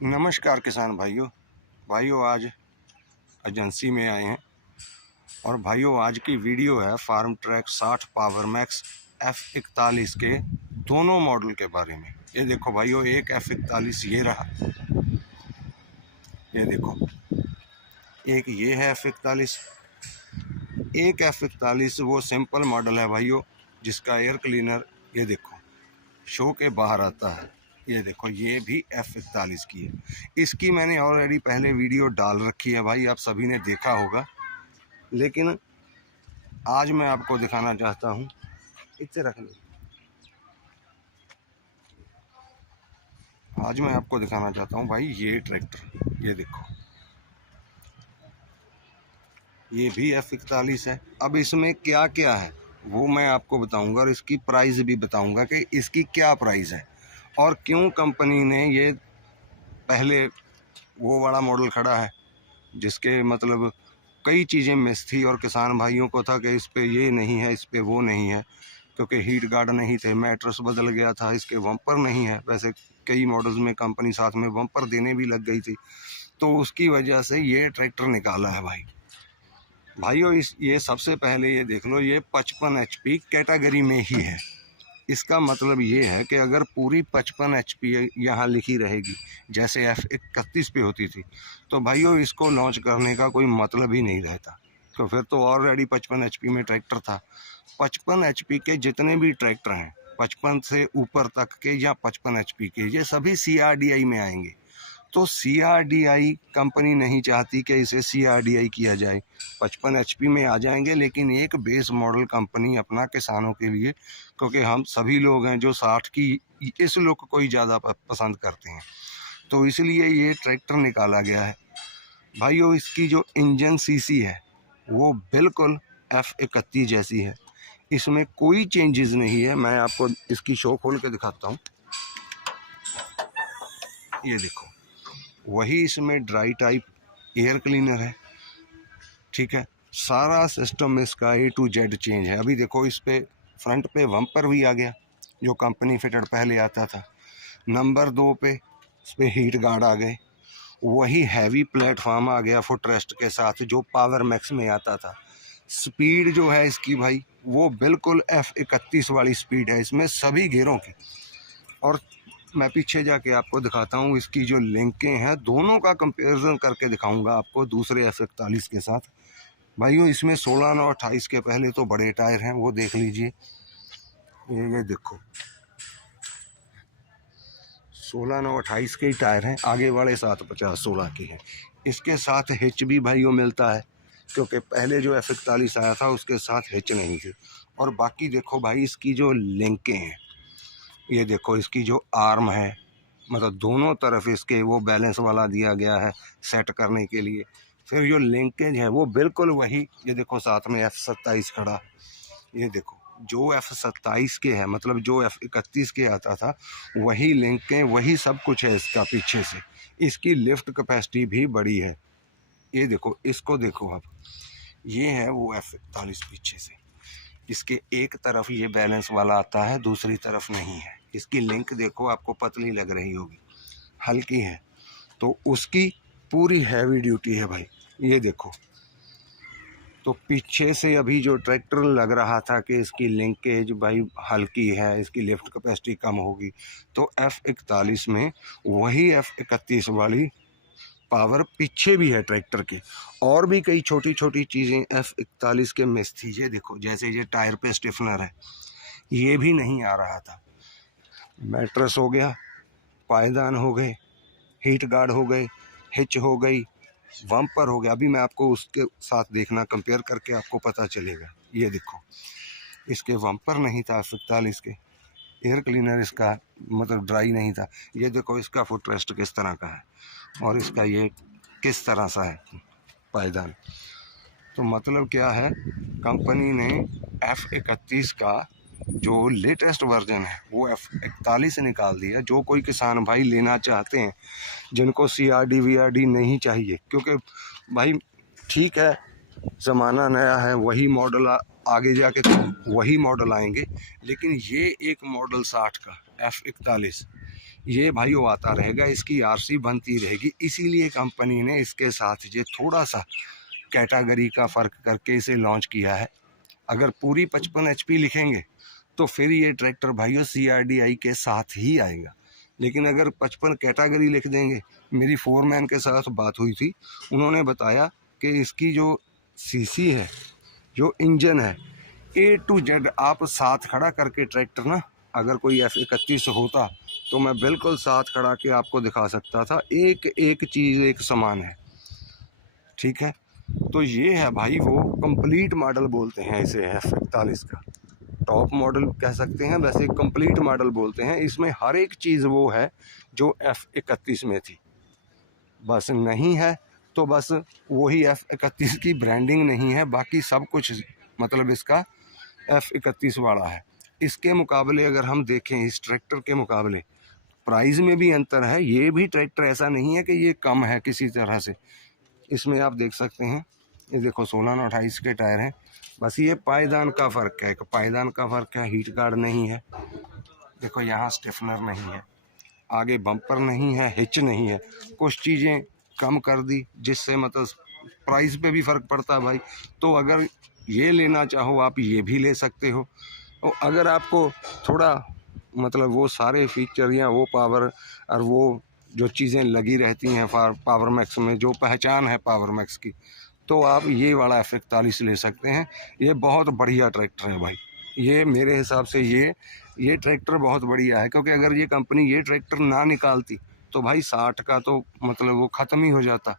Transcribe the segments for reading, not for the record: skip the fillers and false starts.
नमस्कार किसान भाइयों आज एजेंसी में आए हैं और भाइयों आज की वीडियो है farm track 60 power max F41 के दोनों मॉडल के बारे में। ये देखो भाइयों, एक F41 ये रहा, ये देखो एक ये है F41। एक F41 वो सिंपल मॉडल है भाइयों, जिसका एयर क्लीनर ये देखो शो के बाहर आता है। ये देखो ये भी F41 की है। इसकी मैंने ऑलरेडी पहले वीडियो डाल रखी है भाई, आप सभी ने देखा होगा, लेकिन आज मैं आपको दिखाना चाहता हूँ। इसे रख लो। आज मैं आपको दिखाना चाहता हूँ भाई ये ट्रैक्टर, ये देखो ये भी F41 है। अब इसमें क्या क्या है वो मैं आपको बताऊंगा और इसकी प्राइस भी बताऊंगा कि इसकी क्या प्राइस है और क्यों कंपनी ने ये पहले वो बड़ा मॉडल खड़ा है जिसके मतलब कई चीज़ें मिस थी और किसान भाइयों को था कि इस पे ये नहीं है, इस पे वो नहीं है, क्योंकि हीट गार्ड नहीं थे, मैट्रेस बदल गया था, इसके बम्पर नहीं है। वैसे कई मॉडल्स में कंपनी साथ में बम्पर देने भी लग गई थी, तो उसकी वजह से ये ट्रैक्टर निकाला है भाइयों। ये सबसे पहले ये देख लो, ये 55 HP कैटेगरी में ही है। इसका मतलब ये है कि अगर पूरी 55 HP यहाँ लिखी रहेगी जैसे F31 पे होती थी, तो भाइयों इसको लॉन्च करने का कोई मतलब ही नहीं रहता, तो फिर तो ऑलरेडी 55 HP में ट्रैक्टर था। 55 HP के जितने भी ट्रैक्टर हैं, 55 से ऊपर तक के या 55 HP के, ये सभी CRDI में आएंगे। तो CRDI कंपनी नहीं चाहती कि इसे CRDI किया जाए, 55 HP में आ जाएंगे, लेकिन एक बेस मॉडल कंपनी अपना किसानों के लिए, क्योंकि हम सभी लोग हैं जो 60 की इस लुक को ही ज़्यादा पसंद करते हैं, तो इसलिए ये ट्रैक्टर निकाला गया है भाइयों। इसकी जो इंजन सीसी है वो बिल्कुल F31 जैसी है, इसमें कोई चेंजेस नहीं है। मैं आपको इसकी शो खोल के दिखाता हूँ। ये देखो वही इसमें ड्राई टाइप एयर क्लीनर है, ठीक है। सारा सिस्टम इसका A to Z चेंज है। अभी देखो इस पे फ्रंट पे बम्पर भी आ गया जो कंपनी फिटेड पहले आता था। नंबर 2 पे इस पर हीट गार्ड आ गए। वही हैवी प्लेटफॉर्म आ गया फुट रेस्ट के साथ जो पावर मैक्स में आता था। स्पीड जो है इसकी भाई वो बिल्कुल F31 वाली स्पीड है इसमें सभी गियरों की। और मैं पीछे जाके आपको दिखाता हूँ इसकी जो लिंकें हैं, दोनों का कंपैरिजन करके दिखाऊंगा आपको दूसरे F41 के साथ। भाइयों इसमें 16/9/28 के पहले तो बड़े टायर हैं, वो देख लीजिए। ये देखो 16/9/28 के ही टायर हैं, आगे वाले 750/16 के हैं। इसके साथ हिच भी भाइयों मिलता है, क्योंकि पहले जो F41 आया था उसके साथ हिच नहीं थी। और बाकी देखो भाई इसकी जो लिंकें हैं, ये देखो इसकी जो आर्म है, मतलब दोनों तरफ इसके वो बैलेंस वाला दिया गया है सेट करने के लिए। फिर जो लिंकेज है वो बिल्कुल वही, ये देखो साथ में F27 खड़ा। ये देखो जो F27 के है, मतलब जो F31 के आता था वही लिंकें, वही सब कुछ है इसका पीछे से। इसकी लिफ्ट कैपेसिटी भी बड़ी है। ये देखो इसको देखो आप, ये है वो F41 पीछे से। इसके एक तरफ ये बैलेंस वाला आता है, दूसरी तरफ नहीं है। इसकी लिंक देखो, आपको पतली लग रही होगी, हल्की है, तो उसकी पूरी हैवी ड्यूटी है भाई। ये देखो, तो पीछे से अभी जो ट्रैक्टर लग रहा था कि इसकी लिंकेज भाई हल्की है, इसकी लिफ्ट कैपेसिटी कम होगी, तो F41 में वही F31 वाली पावर पीछे भी है ट्रैक्टर के। और भी कई छोटी छोटी चीज़ें F41 के मिस थी। ये देखो जैसे ये टायर पे स्टिफनर है, ये भी नहीं आ रहा था। मैट्रेस हो गया, पायदान हो गए, हीट गार्ड हो गए, हिच हो गई, बम्पर हो गया। अभी मैं आपको उसके साथ देखना, कंपेयर करके आपको पता चलेगा। ये देखो इसके बम्पर नहीं था F41 के, एयर क्लीनर इसका मतलब ड्राई नहीं था। ये देखो इसका फुट रेस्ट किस तरह का है और इसका ये किस तरह सा है पायदान। तो मतलब क्या है, कंपनी ने F31 का जो लेटेस्ट वर्जन है वो F41 निकाल दिया। जो कोई किसान भाई लेना चाहते हैं, जिनको CRD VRD नहीं चाहिए, क्योंकि भाई ठीक है ज़माना नया है, वही मॉडल आगे जाके तो वही मॉडल आएंगे, लेकिन ये एक मॉडल 60 का F41 ये भाई वो आता रहेगा, इसकी आरसी बनती रहेगी। इसीलिए कंपनी ने इसके साथ ये थोड़ा सा कैटेगरी का फ़र्क करके इसे लॉन्च किया है। अगर पूरी 55 HP लिखेंगे तो फिर ये ट्रैक्टर भाइयों CRDI के साथ ही आएगा, लेकिन अगर 55 कैटेगरी लिख देंगे, मेरी फोरमैन के साथ बात हुई थी, उन्होंने बताया कि इसकी जो सीसी है, जो इंजन है, A to Z आप साथ खड़ा करके ट्रैक्टर ना, अगर कोई F31 होता तो मैं बिल्कुल साथ खड़ा के आपको दिखा सकता था, एक एक चीज़ एक समान है, ठीक है। तो ये है भाई वो कंप्लीट मॉडल बोलते हैं इसे, F41 का टॉप मॉडल कह सकते हैं, वैसे कंप्लीट मॉडल बोलते हैं। इसमें हर एक चीज़ वो है जो F31 में थी, बस नहीं है तो बस वही F31 की ब्रांडिंग नहीं है, बाकी सब कुछ मतलब इसका F31 वाला है। इसके मुकाबले अगर हम देखें, इस ट्रैक्टर के मुकाबले प्राइस में भी अंतर है। ये भी ट्रैक्टर ऐसा नहीं है कि ये कम है किसी तरह से। इसमें आप देख सकते हैं, ये देखो 16/28 के टायर हैं, बस ये पायदान का फ़र्क है, पायदान का फ़र्क है, हीट गार्ड नहीं है, देखो यहाँ स्टिफनर नहीं है, आगे बम्पर नहीं है, हिच नहीं है, कुछ चीज़ें कम कर दी जिससे मतलब प्राइस पे भी फ़र्क पड़ता है भाई। तो अगर ये लेना चाहो आप ये भी ले सकते हो, और अगर आपको थोड़ा मतलब वो सारे फीचर या वो पावर और वो जो चीज़ें लगी रहती हैं पावर मैक्स में, जो पहचान है पावर मैक्स की, तो आप ये वाला F41 ले सकते हैं। ये बहुत बढ़िया ट्रैक्टर है भाई, ये मेरे हिसाब से ये ट्रैक्टर बहुत बढ़िया है, क्योंकि अगर ये कंपनी ये ट्रैक्टर ना निकालती तो भाई 60 का तो मतलब वो ख़त्म ही हो जाता।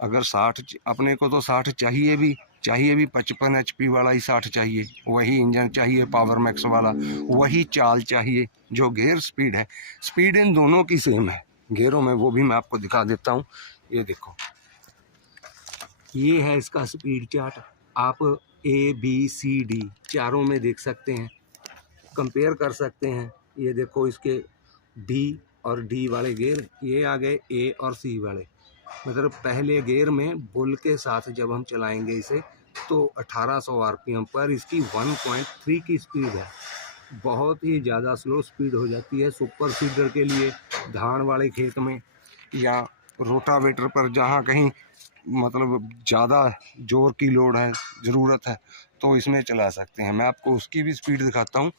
अगर 60 अपने को तो 60 चाहिए भी 55 HP वाला ही 60 चाहिए, वही इंजन चाहिए पावर मैक्स वाला, वही चाल चाहिए, जो गेयर स्पीड है, स्पीड इन दोनों की सेम है गेयरों में, वो भी मैं आपको दिखा देता हूँ। ये देखो, ये है इसका स्पीड चार्ट, आप ABCD चारों में देख सकते हैं, कंपेयर कर सकते हैं। ये देखो इसके D और D वाले गेयर, ये आ गए A और C वाले, मतलब पहले गेयर में बुल के साथ जब हम चलाएंगे इसे तो 1800 RPM पर इसकी 1.3 की स्पीड है, बहुत ही ज़्यादा स्लो स्पीड हो जाती है। सुपर सीडर के लिए, धान वाले खेत में या रोटावेटर पर जहाँ कहीं मतलब ज़्यादा जोर की लोड है, ज़रूरत है, तो इसमें चला सकते हैं। मैं आपको उसकी भी स्पीड दिखाता हूँ।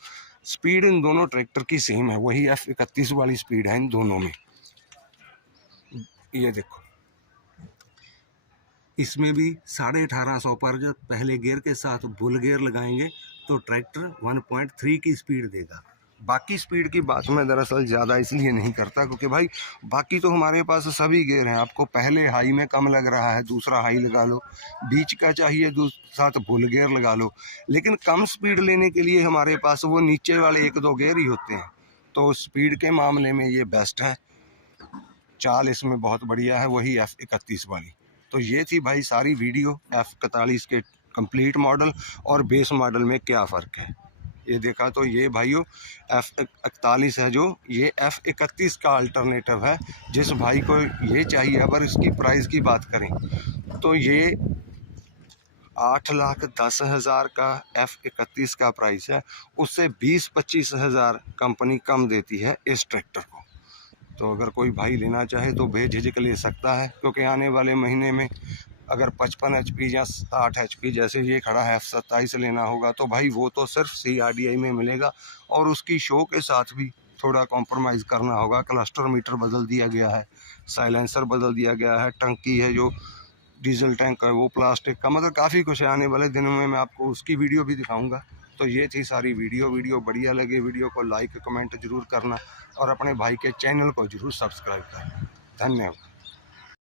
स्पीड इन दोनों ट्रैक्टर की सेम है, वही F31 वाली स्पीड है इन दोनों में। ये देखो, इसमें भी 1850 पर जब पहले गियर के साथ बुल गियर लगाएंगे तो ट्रैक्टर 1.3 की स्पीड देगा। बाकी स्पीड की बात मैं दरअसल ज़्यादा इसलिए नहीं करता क्योंकि भाई बाकी तो हमारे पास सभी गियर हैं। आपको पहले हाई में कम लग रहा है, दूसरा हाई लगा लो, बीच का चाहिए साथ बुल गियर लगा लो, लेकिन कम स्पीड लेने के लिए हमारे पास वो नीचे वाले 1-2 गियर ही होते हैं। तो स्पीड के मामले में ये बेस्ट है, चाल इसमें बहुत बढ़िया है, वही F31 वाली। तो ये थी भाई सारी वीडियो F41 के कंप्लीट मॉडल और बेस मॉडल में क्या फ़र्क है। ये देखा तो ये भाइयों F41 है, जो ये F31 का अल्टरनेटिव है। जिस भाई को ये चाहिए, अगर इसकी प्राइस की बात करें तो ये 8,10,000 का F31 का प्राइस है, उससे 20-25 हज़ार कंपनी कम देती है इस ट्रैक्टर को। तो अगर कोई भाई लेना चाहे तो बेझिझक ले सकता है, क्योंकि आने वाले महीने में अगर 55 HP या 60 HP जैसे ये खड़ा है F27 लेना होगा तो भाई वो तो सिर्फ CRDI में मिलेगा, और उसकी शो के साथ भी थोड़ा कॉम्प्रोमाइज़ करना होगा। क्लस्टर मीटर बदल दिया गया है, साइलेंसर बदल दिया गया है, टंकी है जो डीजल टैंक है वो प्लास्टिक का, मतलब काफ़ी कुछ है। आने वाले दिनों में मैं आपको उसकी वीडियो भी दिखाऊंगा। तो ये थी सारी वीडियो बढ़िया लगे वीडियो को लाइक कमेंट ज़रूर करना, और अपने भाई के चैनल को ज़रूर सब्सक्राइब करना। धन्यवाद।